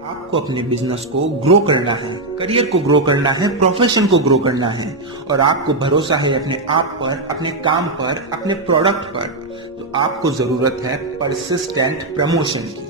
आपको अपने बिजनेस को ग्रो करना है, करियर को ग्रो करना है, प्रोफेशन को ग्रो करना है और आपको भरोसा है अपने आप पर, अपने काम पर, अपने प्रोडक्ट पर, तो आपको जरूरत है परसिस्टेंट प्रमोशन की।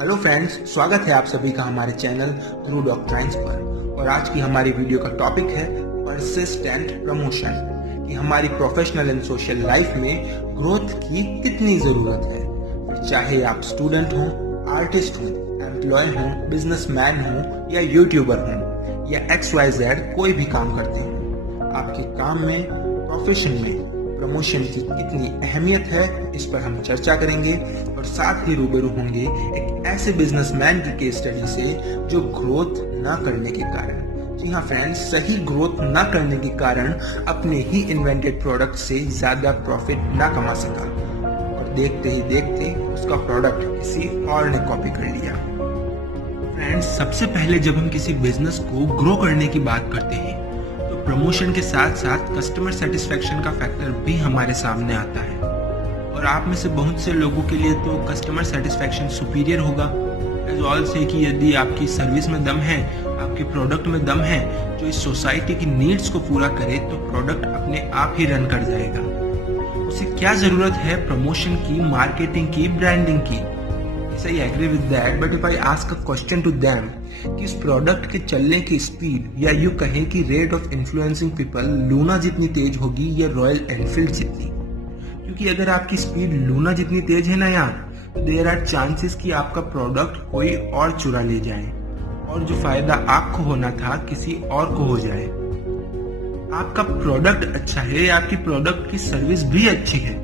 हेलो फ्रेंड्स, स्वागत है आप सभी का हमारे चैनल थ्रू डॉक्ट्राइन्स पर। और आज की हमारी वीडियो का टॉपिक है परसिस्टेंट प्रमोशन, कि हमारी प्रोफेशनल एंड सोशल लाइफ में ग्रोथ की कितनी जरूरत है। फिर चाहे आप स्टूडेंट हो, आर्टिस्ट हो, एम्प्लॉय हो, बिजनेसमैन हो या यूट्यूबर हो या XYZ कोई भी काम करते हो, आपके काम में, प्रोफेशन में प्रमोशन की कितनी अहमियत है, इस पर हम चर्चा करेंगे। और साथ ही रूबरू होंगे एक ऐसे बिजनेसमैन की केस स्टडी से जो ग्रोथ ना करने के कारण, जी हाँ फ्रेंड्स, सही ग्रोथ ना करने के कारण अपने ही इन्वेंटेड प्रोडक्ट से ज्यादा प्रॉफिट ना कमा सका और देखते ही देखते उसका प्रोडक्ट किसी और ने कॉपी कर लिया। फ्रेंड्स, सबसे पहले जब हम किसी बिजनेस को ग्रो करने की बात करते हैं तो प्रमोशन के साथ साथ कस्टमर सेटिस्फेक्शन का फैक्टर भी हमारे सामने आता है। और आप में से बहुत से लोगों के लिए तो कस्टमर सेटिस्फेक्शन सुपीरियर होगा, एज ऑल से कि यदि आपकी सर्विस में दम है, आपके प्रोडक्ट में दम है जो इस सोसाइटी की नीड्स को पूरा करे, तो प्रोडक्ट अपने आप ही रन कर जाएगा। उसे क्या जरूरत है प्रमोशन की, मार्केटिंग की, ब्रांडिंग की। I agree with that, but if I ask a question to them कि इस प्रोडक्ट के चलने की स्पीड या यूं कहें कि rate of influencing people Luna जितनी तेज होगी या रॉयल एनफील्ड जितनी, क्योंकि अगर आपकी स्पीड लूना जितनी तेज है ना यार, तो देयर आर चांसेस कि आपका प्रोडक्ट कोई और चुरा ले जाए और जो फायदा आपको होना था किसी और को हो जाए। आपका प्रोडक्ट अच्छा है, आपकी प्रोडक्ट की सर्विस भी अच्छी है,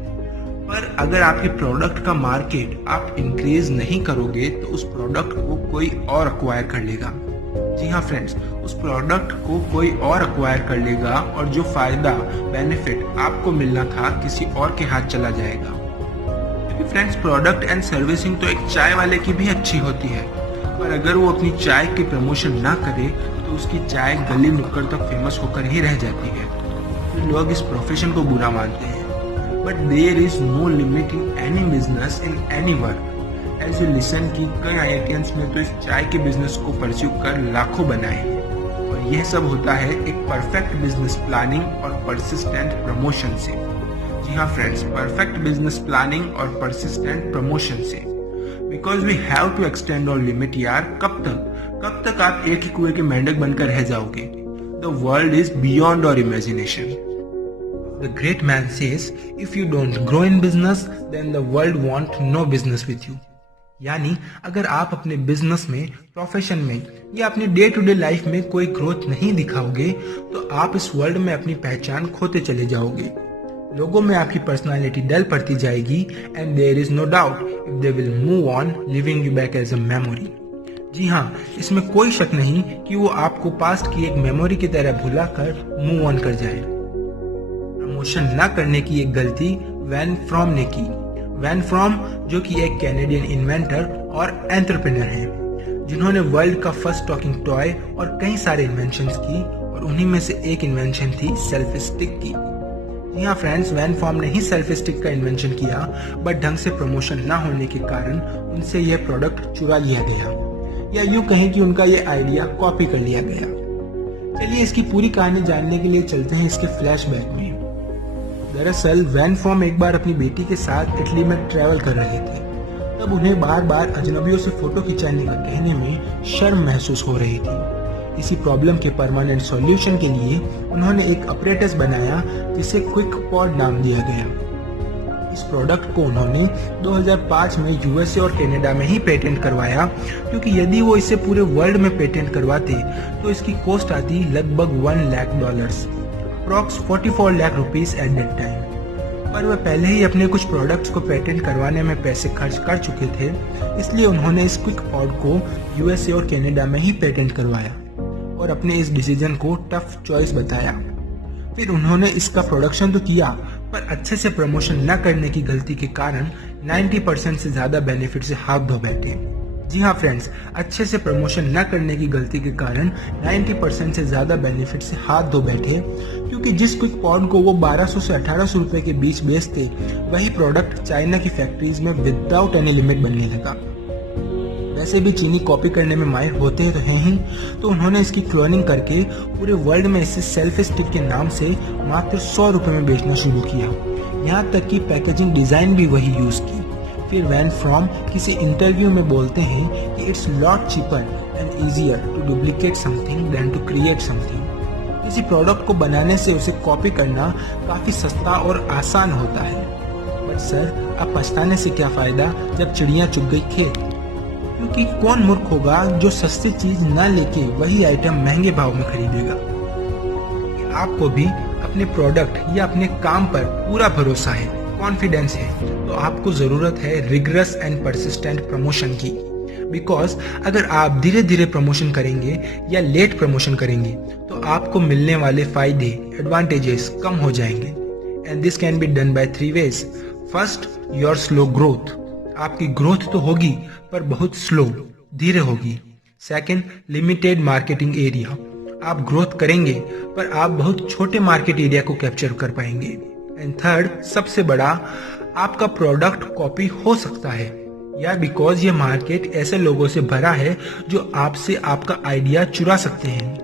पर अगर आपके प्रोडक्ट का मार्केट आप इंक्रीज नहीं करोगे तो उस प्रोडक्ट को कोई और अक्वायर कर लेगा। जी हाँ फ्रेंड्स, उस प्रोडक्ट को कोई और अक्वायर कर लेगा और जो फायदा, बेनिफिट आपको मिलना था किसी और के हाथ चला जाएगा। क्योंकि फ्रेंड्स, प्रोडक्ट एंड सर्विसिंग तो एक चाय वाले की भी अच्छी होती है, पर अगर वो अपनी चाय की प्रमोशन ना करे तो उसकी चाय गली नुक्कड़ तक फेमस होकर ही रह जाती है। फिर लोग इस प्रोफेशन को बुरा मानते हैं। But there is no limit in any business in any work. As you listen कि कई IITians में तो इस चाय के बिजनेस को परस्यू कर लाखों बनाए, और यह सब होता है एक परफेक्ट बिजनेस प्लानिंग और परसिस्टेंट प्रमोशन से। जी हाँ फ्रेंड्स, परफेक्ट बिजनेस प्लानिंग और परसिस्टेंट प्रमोशन से। Because we have to extend और लिमिट यार। कब तक आप एक ही कुएं के मेंढक बनकर रह जाओगे? द वर्ल्ड इज बियॉन्ड और imagination. The great man says, if you don't grow in business, then the world want no business with you. यानी अगर आप अपने बिजनेस में, प्रोफेशन में या अपने डे टू डे लाइफ में कोई ग्रोथ नहीं दिखाओगे तो आप इस वर्ल्ड में अपनी पहचान खोते चले जाओगे। लोगों में आपकी पर्सनालिटी डल पड़ती जाएगी and there is no doubt if they will move on living you back as a memory. जी हाँ, इसमें कोई शक नहीं कि वो आपको पास्ट की एक मेमोरी की तरह भुलाकर मूव ऑन कर जाए। प्रमोशन न करने की एक गलती वैन फ्रॉम ने की। वैन फ्रॉम जो कि एक कैनेडियन इन्वेंटर और एंटरप्रेन्योर हैं, जिन्होंने वर्ल्ड का फर्स्ट टॉकिंग टॉय और कई सारे इन्वेंशंस की, और उन्हीं में से एक इन्वेंशन थी सेल्फी स्टिक की। जी हाँ फ्रेंड्स, वैन फ्रॉम ने ही सेल्फी स्टिक का इन्वेंशन किया, बट ढंग से प्रमोशन न होने के कारण उनसे यह प्रोडक्ट चुरा लिया गया, या यूं कहें कि उनका यह आइडिया कॉपी कर लिया गया। चलिए इसकी पूरी कहानी जानने के लिए चलते हैं इसके फ्लैशबैक में। दरअसल वैन फ्रॉम एक बार अपनी बेटी के साथ इटली में ट्रैवल कर रहे थे। तब उन्हें बार बार अजनबियों से फोटो खिंचाने का कहने में शर्म महसूस हो रही थी। इसी प्रॉब्लम के परमानेंट सॉल्यूशन के लिए उन्होंने एक अपरेटस बनाया जिसे क्विक पॉड नाम दिया गया। इस प्रोडक्ट को उन्होंने 2005 में USA और कनाडा में ही पेटेंट करवाया, क्योंकि यदि वो इसे पूरे वर्ल्ड में पेटेंट करवाते तो इसकी कॉस्ट आती लगभग $1 lakh, approx 44 lakh rupees at that time. पर वह पहले ही अपने कुछ प्रोडक्ट्स को पेटेंट करवाने में पैसे खर्च कर चुके थे, इसलिए उन्होंने इस क्विक पॉड को USA और कनाडा में ही पेटेंट करवाया और अपने इस डिसीजन को टफ चॉइस बताया। फिर उन्होंने इसका प्रोडक्शन तो किया, पर अच्छे से प्रमोशन न करने की गलती के कारण 90% से ज्यादा बेनिफिट से हाथ धो बैठे। जी हाँ फ्रेंड्स, अच्छे से प्रमोशन न करने की गलती के कारण 90% से ज्यादा बेनिफिट से हाथ धो बैठे, क्योंकि जिस क्विक पॉड को वो 1200 से 1800 रुपए के बीच बेचते, वही प्रोडक्ट चाइना की फैक्ट्रीज में विदाउट एनी लिमिट बनने लगा। वैसे भी चीनी कॉपी करने में माहिर होते तो हैं ही, तो उन्होंने इसकी क्लोनिंग करके पूरे वर्ल्ड में इसे सेल्फी स्टिक के नाम से मात्र 100 रुपए में बेचना शुरू किया। यहाँ तक कि पैकेजिंग डिजाइन भी वही यूज की। फिर वैन फ्रॉम किसी इंटरव्यू में बोलते हैं कि it's lot cheaper and easier to duplicate something than to create something. किसी प्रोडक्ट को बनाने से उसे कॉपी करना काफी सस्ता और आसान होता है। बट सर, अब पछताने से क्या फायदा जब चिड़िया चुग गई खेत। क्योंकि कौन मूर्ख होगा जो सस्ती चीज न लेके वही आइटम महंगे भाव में खरीदेगा। आपको भी अपने प्रोडक्ट या अपने काम पर पूरा भरोसा है, कॉन्फिडेंस है, तो आपको जरूरत है रिगरस एंड परसिस्टेंट प्रमोशन की। बिकॉज अगर आप धीरे धीरे प्रमोशन करेंगे या लेट प्रमोशन करेंगे तो आपको मिलने वाले फायदे, एडवांटेजेस कम हो जाएंगे। And this can be done by 3 ways। First, your slow growth. आपकी ग्रोथ तो होगी पर बहुत स्लो, धीरे होगी। Second, limited marketing area. आप ग्रोथ करेंगे पर आप बहुत छोटे मार्केट एरिया को कैप्चर कर पाएंगे। एंड थर्ड, सबसे बड़ा, आपका प्रोडक्ट कॉपी हो सकता है, या बिकॉज ये मार्केट ऐसे लोगों से भरा है जो आपसे आपका आइडिया चुरा सकते हैं।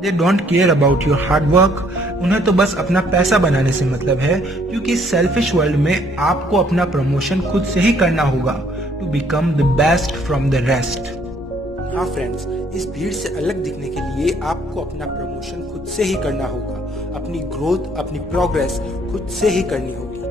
They don't care about your hard work. उन्हें तो बस अपना पैसा बनाने से मतलब है, क्योंकि सेल्फिश वर्ल्ड में आपको अपना प्रमोशन खुद से ही करना होगा to become the best from the rest. हाँ फ्रेंड्स, इस भीड़ से अलग दिखने के लिए आपको अपना प्रमोशन खुद से ही करना होगा। अपनी ग्रोथ, अपनी प्रोग्रेस खुद से ही करनी होगी।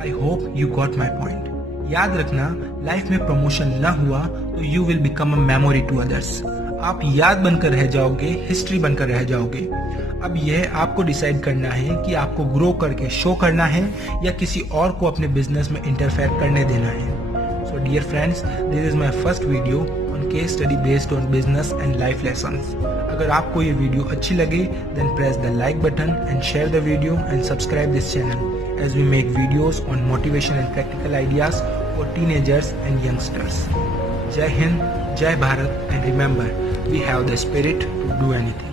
I hope you got my point. याद रखना, लाइफ में प्रमोशन न हुआ तो you will become a memory to others. आप याद बनकर रह जाओगे, हिस्ट्री बनकर रह जाओगे। अब यह आपको डिसाइड करना है कि आपको ग्रो करके शो करना है या किसी और को अपने बिजनेस में इंटरफेयर करने देना है। So dear friends, this is my first video on case study based on business and life lessons. अगर आपको ये वीडियो अच्छी लगे then press the like button and share the video and subscribe this channel as we make videos on motivation and practical ideas for teenagers and youngsters. Jai Hind, Jai Bharat, and remember, we have the spirit to do anything.